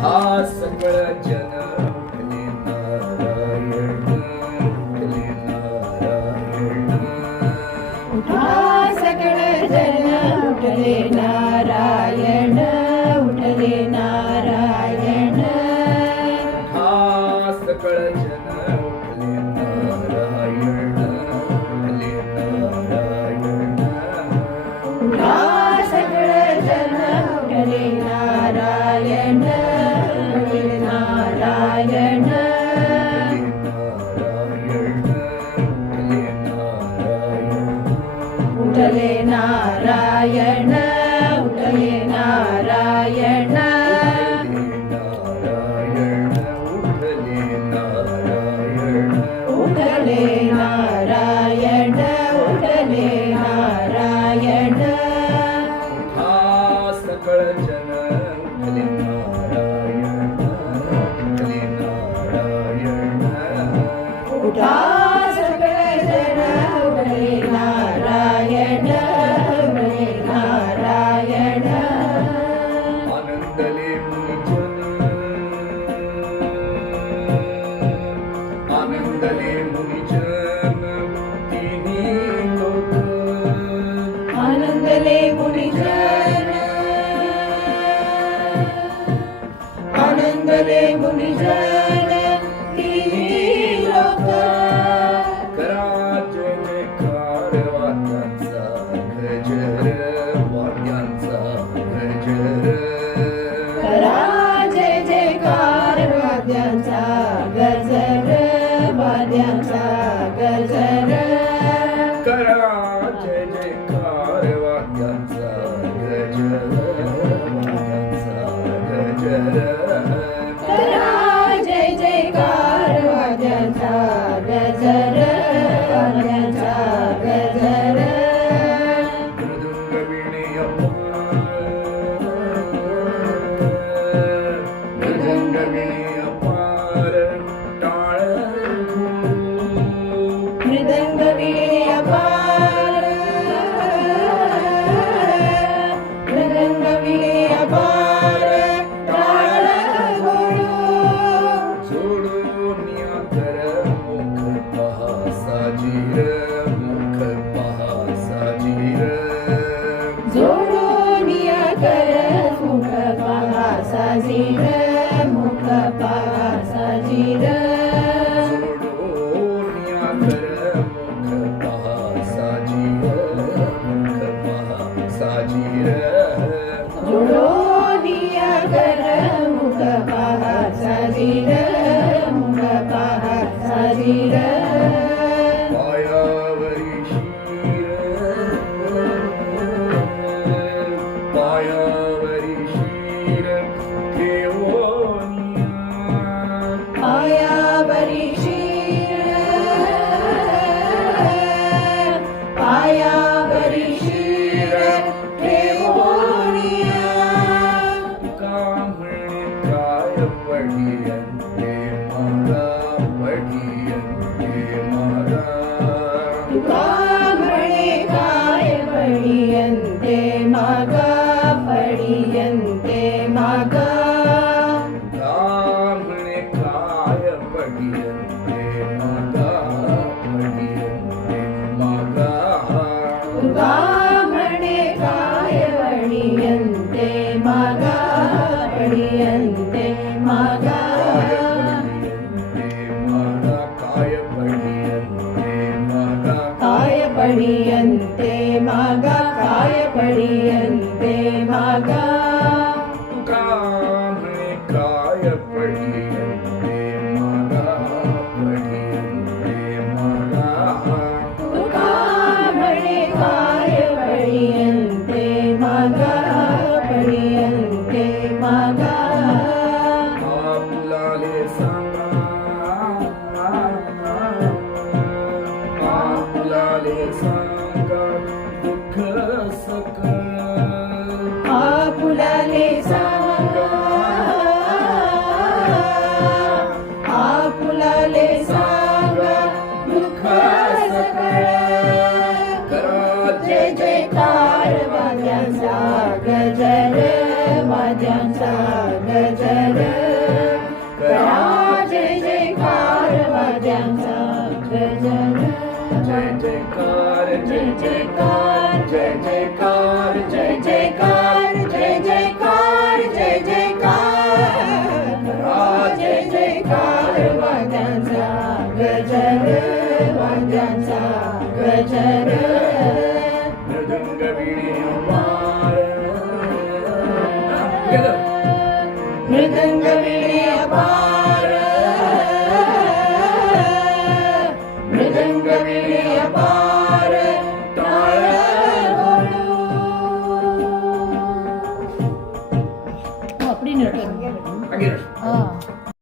हा सकळ जन उठले नारायण, उठले नारायण. उठा सकळ जन उठले नारायण, उठले नारायण. हा सकळ जन उठले नारायण, उठले नारायण. उठा सकळ जन उठले नारायण, उठले नारायण. उठले नारायण, उठले नारायण. उठले नारायण, उठले नारायण. हा सकळ जन उठले नारायण, उठले नारायण. उठा सकळ जन उठले नारायण, उठले नारायण. आनंदले मुनिजन, आनंदले मुनिजन तिन्ही लोक. आनंदले मुनिजन, आनंदले मुनिजन तिन्ही लोक. करा जय जयकार वाद्यांचा गजर, वाद्यांचा गजर. करा जय जयकार वाद्यांचा गजर, वाद्यांचा गजर. करा जय जयकार वाद्यांचा गजर, वाद्यांचा गजर. करा जय जयकार वाद्यांचा गजर, वाद्यांचा गजर. मृदुंग वीणे अपार, मृदुंग वीणे अपार टाळ घोरू. मृदंग वीणे अपार, मृदंग वीणे अपार टाळ घोरू. जोडून या कर मुख पहा साजीर, मुख पहा साजीर. जोडून या कर मुख पहा साजीर, मुख पहा साजीर. जोडून या कर मुख पहा साजीर, मुख पहा साजीर. जोडून या कर मुख पहा साजीर, मुख पहा साजीर. पायावरी शीर, पायावरी शीर ठेवोनिया. पायावरी शीर, पायावरी शीर ठेवोनिया. तुका म्हणे काय पडियंते मागा, पडियंते मागा. तुका म्हणे काय पडियंते मागा, पडियंते मागा. तुका म्हणे काय पडियंते मागा, पडियंते मागा. तुका म्हणे काय पडियंते मागा, पडियंते मागा. काय पडियंते मागा, काय पडियंते मागा, काय पडियंते मागा. तुका म्हणे काय पडियंते मागा, पडियंते मागा. तुका म्हणे काय पडियंते मागा, पडियंते मागा. आपुलाले सांगा, आपुलाले सांगा दुःख सकळ. आपुलाले सांगा, आपुलाले सांगा दुःख सकळ. करा जय जयकार वाद्यांचा गजर, वाद्यांचा गजर. सुंदर